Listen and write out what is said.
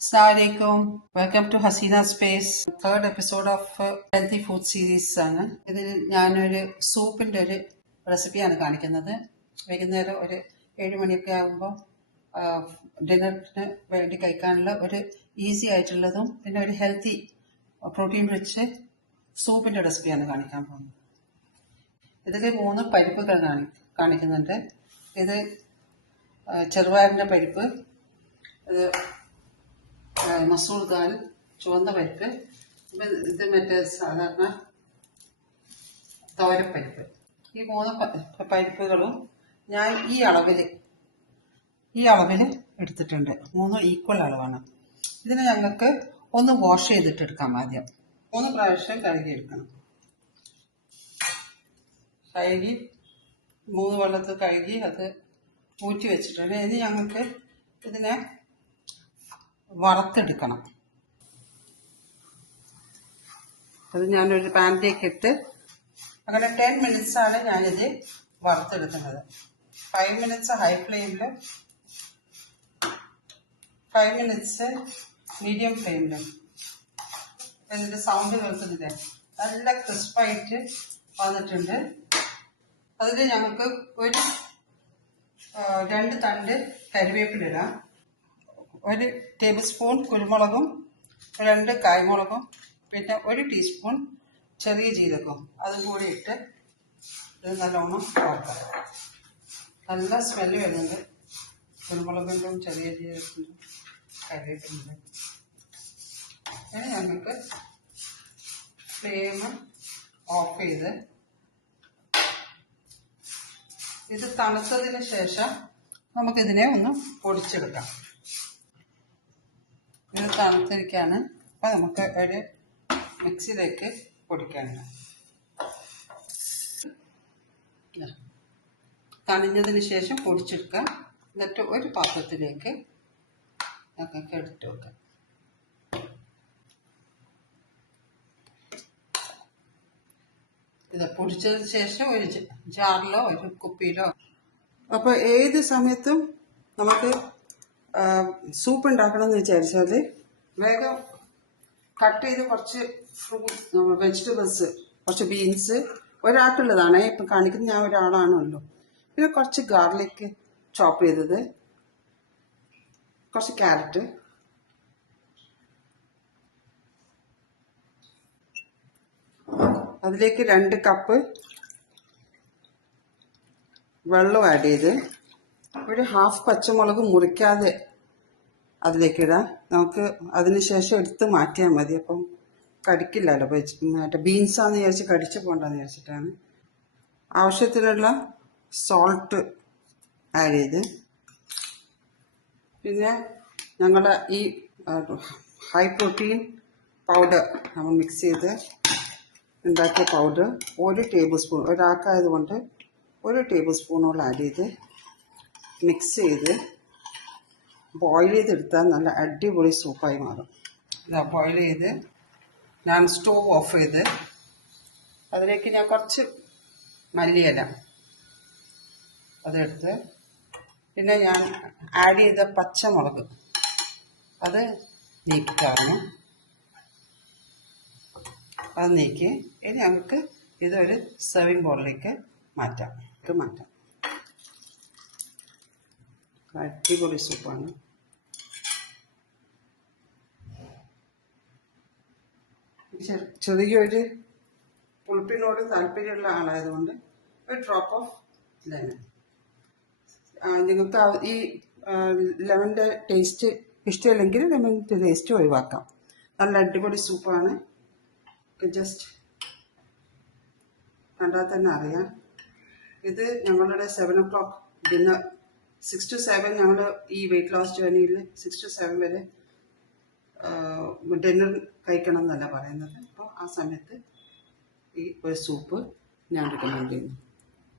Assalamualaikum. Welcome to Hasina Space. Third episode of Healthy Food Series ആണ്. ഇതിൽ ഞാനൊരു സൂപ്പിൻ്റെ ഒരു റെസിപ്പിയാണ് കാണിക്കുന്നത്. വൈകുന്നേരം ഒരു 7 മണിയൊക്കെ ആകുമ്പോൾ ഡിന്നറിന് വേണ്ടി കഴിക്കാനുള്ള ഒരു ഈസി ആയിട്ടുള്ളതും പിന്നെ ഒരു ഹെൽത്തി പ്രോട്ടീൻ റിച്ച് സൂപ്പിൻ്റെ റെസിപ്പിയാണ് കാണിക്കാൻ പോകുന്നത്. ഇതിൽ 3 പരിപ്പുകൾ കാണിക്കുന്നുണ്ട്. ഇത് ചെറുപയറിൻ്റെ പരിപ്പ്, ഇത് മസൂർ ദാൽ, ചുവന്ന പരിപ്പ്, ഇത് മറ്റേ സാധാരണ തോരപ്പരിപ്പ്. ഈ 3 പരിപ്പുകളും ഞാൻ ഈ അളവിൽ എടുത്തിട്ടുണ്ട്. 3 ഈക്വൽ അളവാണ്. ഇതിനെ ഞങ്ങൾക്ക് ഒന്ന് വാഷ് ചെയ്തിട്ടെടുക്കാം. ആദ്യം 3 പ്രാവശ്യം കഴുകിയെടുക്കണം. കഴുകി 3 വെള്ളത്തിൽ കഴുകി അത് ഊറ്റി വെച്ചിട്ടുണ്ട്. ഇനി ഞങ്ങൾക്ക് ഇതിനെ വറുത്തെടുക്കണം. അത് ഞാനൊരു പാനിലേക്ക് ഇട്ട് അങ്ങനെ 10 മിനിറ്റ്സാണ് ഞാനിത് വറുത്തെടുക്കുന്നത്. 5 മിനിറ്റ്സ് ഹൈ ഫ്ലെയിമിലും 5 മിനിറ്റ്സ് മീഡിയം ഫ്ലെയിമിലും. ഇതിൻ്റെ സൗണ്ട് കേൾക്കുന്നില്ലേ? നല്ല ക്രിസ്പായിട്ട് വന്നിട്ടുണ്ട്. അതിൽ ഞങ്ങൾക്ക് ഒരു 2 തണ്ട് കരിവേപ്പിലിടാം, 1 ടേബിൾ സ്പൂൺ കുരുമുളകും, 2 കായ്മുളകും, പിന്നെ 1 ടീസ്പൂൺ ചെറിയ ജീരകവും അതും കൂടി ഇട്ട് ഇത് നല്ലോണം വറുക്കാം. നല്ല സ്മെല്ല് വരുന്നുണ്ട്. കുരുമുളകിൻ്റെയും ചെറിയ ജീരകത്തിൻ്റെയും കരിവേപ്പിൻ്റെ. ഇനി ഞങ്ങൾക്ക് ഫ്ലെയിം ഓഫ് ചെയ്ത് ഇത് തണുത്തതിന് ശേഷം നമുക്കിതിനെ ഒന്ന് പൊടിച്ചെടുക്കാം. ഇത് തണുത്തിരിക്കുകയാണ്. അപ്പം നമുക്ക് ഒരു മിക്സിയിലേക്ക് പൊടിക്കാനുണ്ട്. തണിഞ്ഞതിന് ശേഷം പൊടിച്ചെടുക്കാം. എന്നിട്ട് ഒരു പാത്രത്തിലേക്ക് ഞങ്ങൾക്ക് എടുത്ത് വെക്കാം. ഇത് പൊടിച്ചതിന് ശേഷം ഒരു ജാറിലോ ഒരു കുപ്പിയിലോ. അപ്പോൾ ഏത് സമയത്തും നമുക്ക് സൂപ്പ് ഉണ്ടാക്കണമെന്ന് വിചാരിച്ചാൽ വേഗം കട്ട് ചെയ്ത് കുറച്ച് വെജിറ്റബിൾസ്, കുറച്ച് ബീൻസ്, ഒരാൾക്കുള്ളതാണ് ഇപ്പം കാണിക്കുന്നത്. ഞാൻ ഒരാളാണല്ലോ. പിന്നെ കുറച്ച് ഗാർലിക് ചോപ്പ് ചെയ്തത്, കുറച്ച് ക്യാരറ്റ്, അതിലേക്ക് 2 കപ്പ് വെള്ളം ആഡ് ചെയ്ത് ഒരു ഹാഫ് പച്ചമുളക് മുറിക്കാതെ അതിലേക്ക് ഇടാം. നമുക്ക് അതിനുശേഷം എടുത്ത് മാറ്റിയാൽ മതി. അപ്പം കടിക്കില്ലല്ലോ. മറ്റേ ബീൻസാന്ന് വിചാരിച്ച് കടിച്ചു പോകണ്ടെന്ന് വിചാരിച്ചിട്ടാണ്. ആവശ്യത്തിനുള്ള സോൾട്ട് ആഡ് ചെയ്ത് പിന്നെ ഞങ്ങളുടെ ഈ ഹൈ പ്രോട്ടീൻ പൗഡർ നമ്മൾ മിക്സ് ചെയ്ത് ഉണ്ടാക്കിയ പൗഡർ 1 ടേബിൾ സ്പൂൺ, ഒരാൾക്കായതുകൊണ്ട് 1 ടേബിൾ സ്പൂണോളം ആഡ് ചെയ്ത് മിക്സ് ചെയ്ത് ബോയിൽ ചെയ്തെടുത്താൽ നല്ല അടിപൊളി സൂപ്പായി മാറും. ഇതാ ബോയിൽ ചെയ്ത് ഞാൻ സ്റ്റോവ് ഓഫ് ചെയ്ത് അതിലേക്ക് ഞാൻ കുറച്ച് മല്ലിയില അതെടുത്ത്, പിന്നെ ഞാൻ ആഡ് ചെയ്ത പച്ചമുളക് അത് നീക്കിക്കാണ്. അത് നീക്കി ഇനി ഞങ്ങൾക്ക് ഇതൊരു സെർവിങ് ബോളിലേക്ക് മാറ്റാം. അടിപൊളി സൂപ്പാണ്. ചെറിയൊരു പുളിപ്പിനോട് താല്പര്യമുള്ള ആളായതുകൊണ്ട് ഒരു ഡ്രോപ്പ് ഓഫ് ലെമൺ. നിങ്ങൾക്ക് ഈ ലെമണിൻ്റെ ടേസ്റ്റ് ഇഷ്ടമില്ലെങ്കിൽ ലെമണിൻ്റെ ടേസ്റ്റ് ഒഴിവാക്കാം. നല്ല അടിപൊളി സൂപ്പാണ്. ജസ്റ്റ് കണ്ടാൽ തന്നെ അറിയാം. ഇത് ഞങ്ങളുടെ 7 o'clock ഡിന്നർ, 6 to 7 ഞങ്ങൾ ഈ വെയിറ്റ് ലോസ് ജേർണിയിൽ 6 to 7 വരെ ഡിന്നർ കഴിക്കണം എന്നല്ല പറയുന്നത്. അപ്പോൾ ആ സമയത്ത് ഈ ഒരു സൂപ്പ് ഞാൻ റെക്കമെൻഡ് ചെയ്യുന്നു.